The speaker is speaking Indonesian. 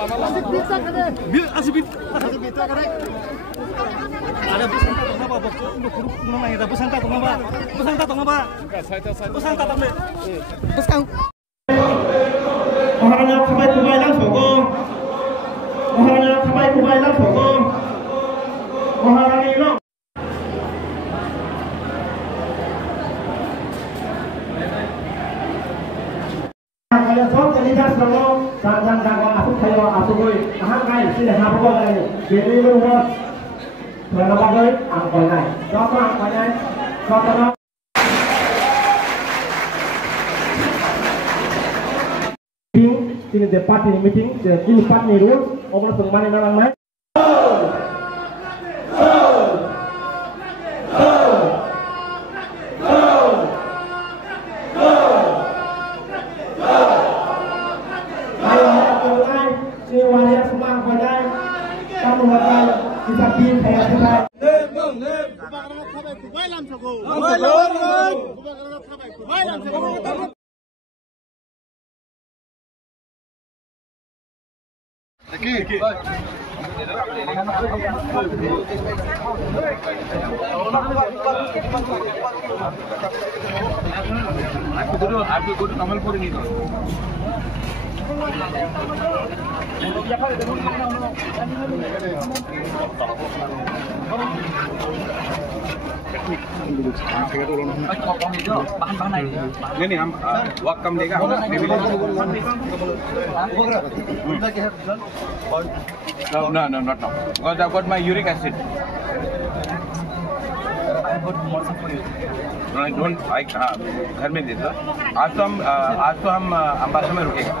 Ada pesan tak apa bos? Untuk guru nama ada pesan tak apa? Pesan tak apa? Pesan tak apa? Pesan. Maharanya kabai kubai lang sogo. Maharanya kabai kubai lang sogo. Maharani lo. Kalian sok terlihat selalu jangan masuk kayu masuk gue. Mahal kai sih dah apa lagi? Jadi lu buat berapa kali angkol naik? Berapa angkolnya? Berapa? Sini depan ini meeting, jadi depan ni dulu. Orang semua ni memang naik. आपको go to Kamalpur नहीं तो नहीं हम वक्त कम देगा no not now because I've got my uric acid I don't घर में दे दो आज तो हम अम्बासा में रुकेगा